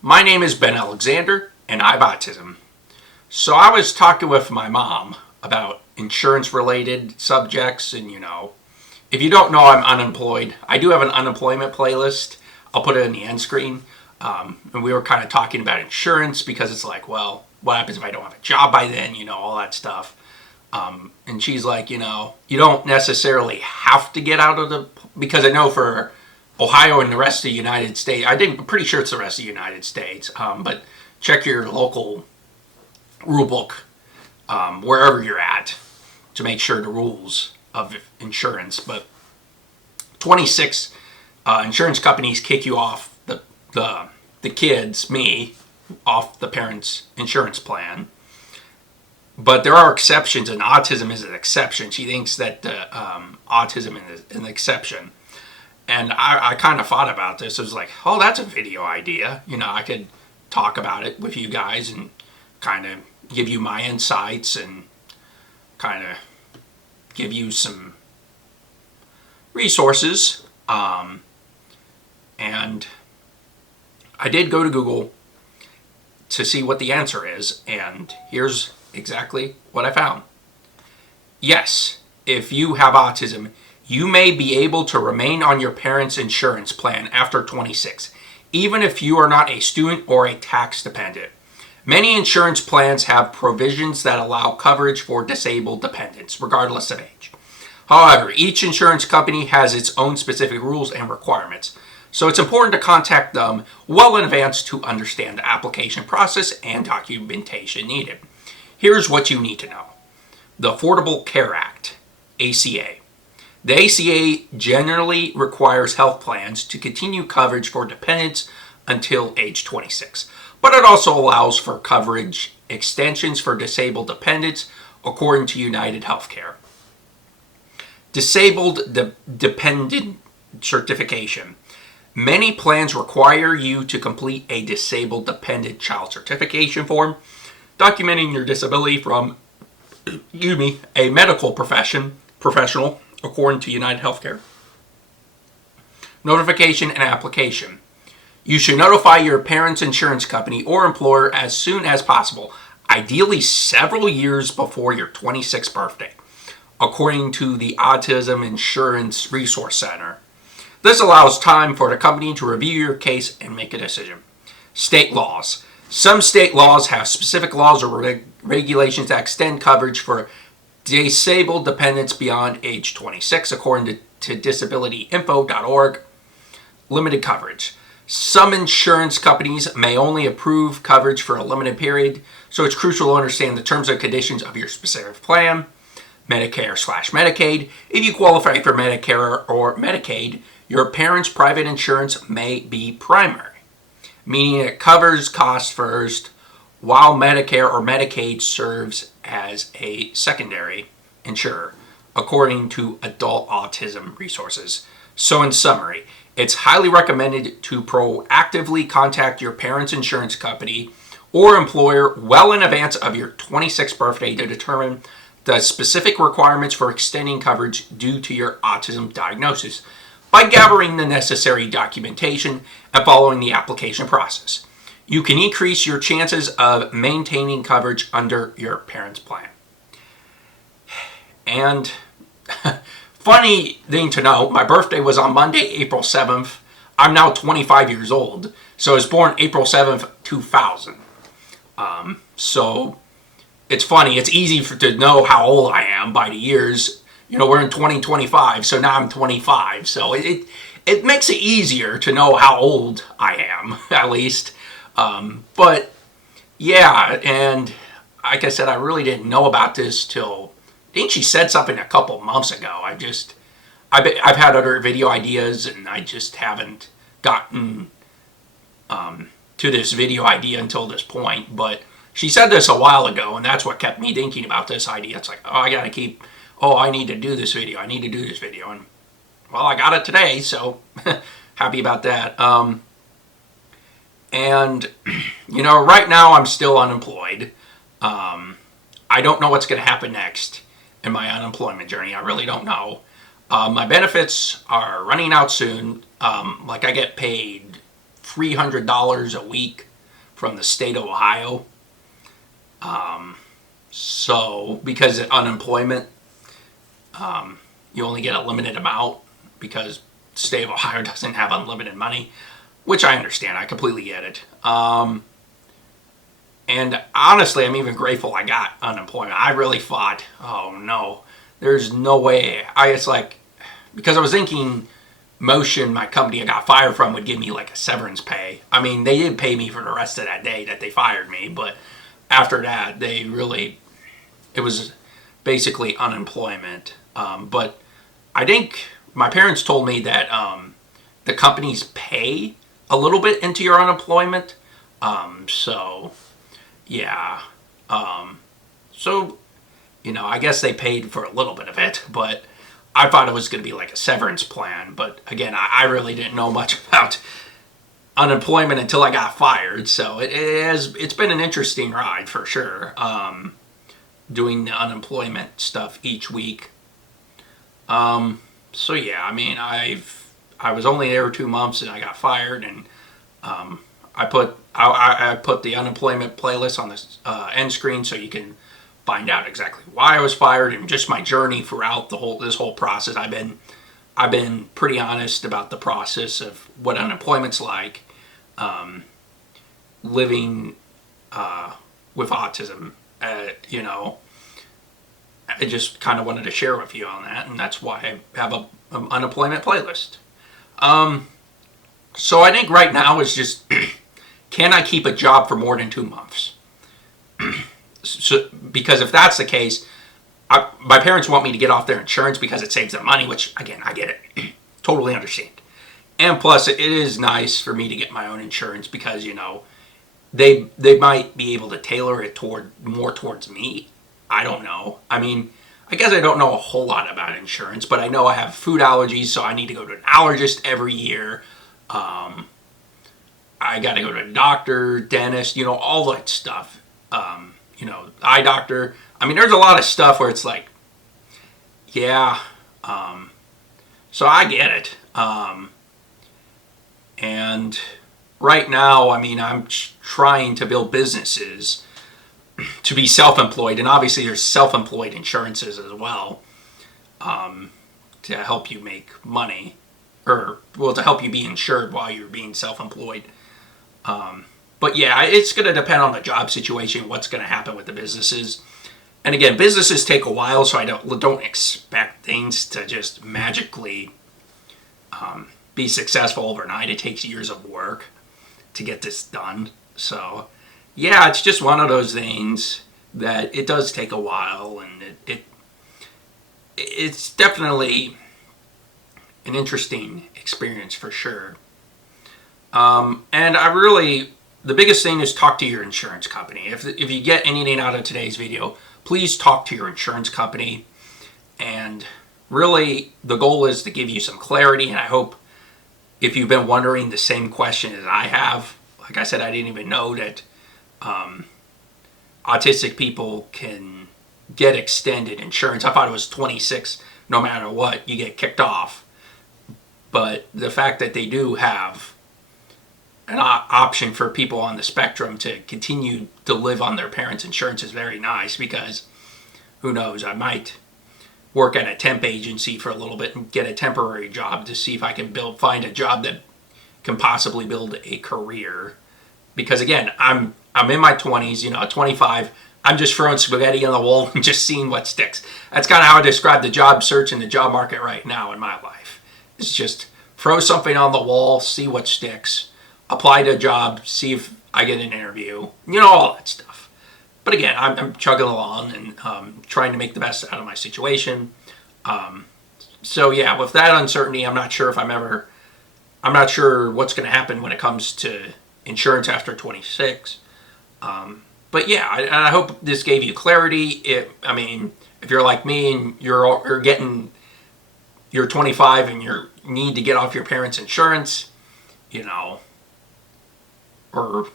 My name is Ben Alexander, and I have autism. So I was talking with my mom about insurance-related subjects, and if you don't know, I'm unemployed. I do have an unemployment playlist. I'll put it in the end screen. And we were kind of talking about insurance because it's like, well, what happens if I don't have a job by then? All that stuff. And she's like, you don't necessarily have to get out of because I know for Ohio and the rest of the United States, I'm pretty sure it's the rest of the United States, but check your local rule book wherever you're at to make sure the rules of insurance. But 26 insurance companies kick you off the kids, me, off the parents' insurance plan. But there are exceptions, and autism is an exception. She thinks that autism is an exception. And I kind of thought about this. It was like, oh, that's a video idea. I could talk about it with you guys and kind of give you my insights and kind of give you some resources. And I did go to Google to see what the answer is, and here's exactly what I found. Yes, if you have autism, you may be able to remain on your parents' insurance plan after 26, even if you are not a student or a tax dependent. Many insurance plans have provisions that allow coverage for disabled dependents, regardless of age. However, each insurance company has its own specific rules and requirements, so it's important to contact them well in advance to understand the application process and documentation needed. Here's what you need to know. The Affordable Care Act, ACA. The ACA generally requires health plans to continue coverage for dependents until age 26, but it also allows for coverage extensions for disabled dependents according to United Healthcare. Disabled Dependent Certification. Many plans require you to complete a disabled dependent child certification form, documenting your disability from a medical professional, according to United Healthcare. Notification and application. You should notify your parents' insurance company or employer as soon as possible, ideally several years before your 26th birthday, according to the Autism Insurance Resource Center. This allows time for the company to review your case and make a decision. State laws. Some state laws have specific laws or regulations that extend coverage for disabled dependents beyond age 26, according to disabilityinfo.org. Limited coverage. Some insurance companies may only approve coverage for a limited period, so it's crucial to understand the terms and conditions of your specific plan. Medicare/Medicaid. If you qualify for Medicare or Medicaid, your parents' private insurance may be primary, meaning it covers costs first, while Medicare or Medicaid serves as a secondary insurer, according to Adult Autism Resources. So in summary, it's highly recommended to proactively contact your parents' insurance company or employer well in advance of your 26th birthday to determine the specific requirements for extending coverage due to your autism diagnosis by gathering the necessary documentation and following the application process. You can increase your chances of maintaining coverage under your parents' plan. And funny thing to note, my birthday was on Monday, April 7th. I'm now 25 years old. So I was born April 7th, 2000. So it's funny. It's easy to know how old I am by the years. We're in 2025, so now I'm 25. So it makes it easier to know how old I am, at least. But yeah, and like I said, I really didn't know about this till, I think she said something a couple months ago. I've had other video ideas, and I just haven't gotten to this video idea until this point. But she said this a while ago, and that's what kept me thinking about this idea. It's like, I need to do this video. And well, I got it today, so happy about that. And, right now I'm still unemployed. I don't know what's going to happen next in my unemployment journey. I really don't know. My benefits are running out soon. I get paid $300 a week from the state of Ohio. So because of unemployment, you only get a limited amount because the state of Ohio doesn't have unlimited money, which I understand. I completely get it. And honestly, I'm even grateful I got unemployment. I really thought, oh no, there's no way. It's like, because I was thinking Motion, my company I got fired from, would give me like a severance pay. I mean, they did pay me for the rest of that day that they fired me, but after that, it was basically unemployment. But I think my parents told me that the companies pay a little bit into your unemployment. So, yeah. So, I guess they paid for a little bit of it, but I thought it was going to be like a severance plan. But again, I really didn't know much about unemployment until I got fired. So it's been an interesting ride for sure. Doing the unemployment stuff each week. So yeah, I mean, I was only there 2 months and I got fired, and I put the unemployment playlist on this end screen so you can find out exactly why I was fired and just my journey throughout this whole process. I've been pretty honest about the process of what unemployment's like, living with autism. I just kind of wanted to share with you on that, and that's why I have an unemployment playlist. So I think right now is just, can I keep a job for more than 2 months? So, because if that's the case, my parents want me to get off their insurance because it saves them money, which, again, I get it. Totally understand. And plus, it is nice for me to get my own insurance because, they might be able to tailor it more towards me. I don't know. I mean, I guess I don't know a whole lot about insurance, but I know I have food allergies, so I need to go to an allergist every year. I got to go to a doctor, dentist, all that stuff. Eye doctor. I mean, there's a lot of stuff where it's like, yeah. So I get it. And right now, I mean, I'm trying to build businesses to be self-employed, and obviously there's self-employed insurances as well, to help you make money, to help you be insured while you're being self-employed. But yeah, it's going to depend on the job situation, what's going to happen with the businesses. And again, businesses take a while, so I don't expect things to just magically be successful overnight. It takes years of work to get this done. So yeah, it's just one of those things that it does take a while, and it's definitely an interesting experience for sure. And the biggest thing is talk to your insurance company. If you get anything out of today's video, please talk to your insurance company. And really, the goal is to give you some clarity, and I hope if you've been wondering the same question as I have, like I said, I didn't even know that autistic people can get extended insurance. I thought it was 26, no matter what, you get kicked off. But the fact that they do have an option for people on the spectrum to continue to live on their parents' insurance is very nice, because who knows, I might work at a temp agency for a little bit and get a temporary job to see if I can find a job that can possibly build a career. Because again, I'm in my 20s, 25. I'm just throwing spaghetti on the wall and just seeing what sticks. That's kind of how I describe the job search and the job market right now in my life. It's just throw something on the wall, see what sticks, apply to a job, see if I get an interview, all that stuff. But again, I'm chugging along and trying to make the best out of my situation. So yeah, with that uncertainty, I'm not sure what's going to happen when it comes to insurance after 26. But yeah, I hope this gave you clarity. If you're like me and you're 25 and you need to get off your parents' insurance, or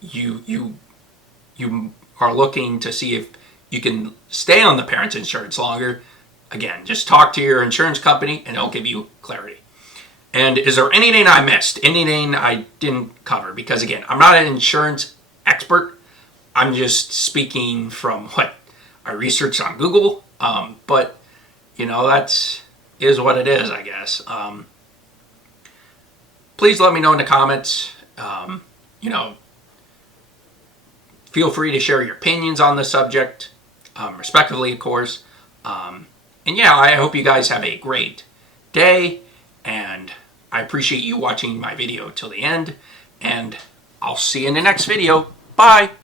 you are looking to see if you can stay on the parents' insurance longer, again, just talk to your insurance company and they'll give you clarity. And is there anything I missed? Anything I didn't cover? Because again, I'm not an insurance expert. I'm just speaking from what I researched on Google. But you know, that's is what it is, I guess. Please let me know in the comments. You know, feel free to share your opinions on the subject, respectively, of course. And yeah, I hope you guys have a great day, and I appreciate you watching my video till the end, and I'll see you in the next video. Bye!